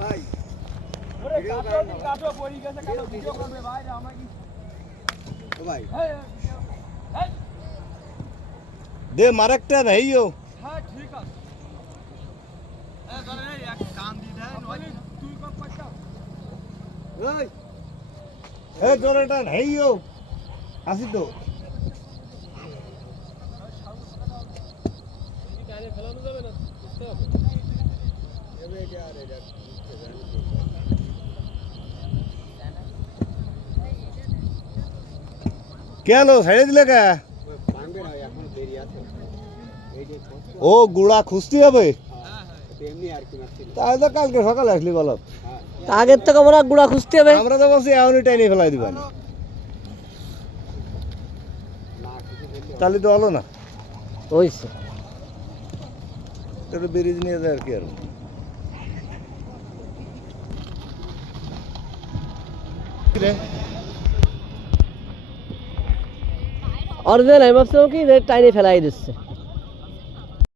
ভাই ওরে কাটো পড়ি গেছে কাটো ভিডিও করবে ভাই আমরা কি ও ভাই দে মারেকটা নাইও হ্যাঁ ঠিক আছে এ ধরে এক কান দি দেন ওই তুই কম পাচ্ছা ওই এ জোরেটা নাইও আসি তো টাইনে ফেলানো যাবে না বুঝতে হবে এবে এটা আর এটা কেন ছেড়ে দিলে কে ভাঙবে না এখন দেরি আছে এই যে ও গুড়া খুঁজতে হবে এমনি আর কি মারছিল তাহলে তো কালকে সকালে আসলি বলো আগের থেকে মনে হয় গুড়া খুঁজতে হবে। আমরা তো বলছি এখনই টাইনে ফেলাই দিবানি না কিছু বলতে তাহলে তো হলো না হইছে একটু ব্রিজ নিয়ে যায় আর কি আর অরিজিনাল আমি ভাবছিলাম কি যে টাইনে ফেলাই দিচ্ছে।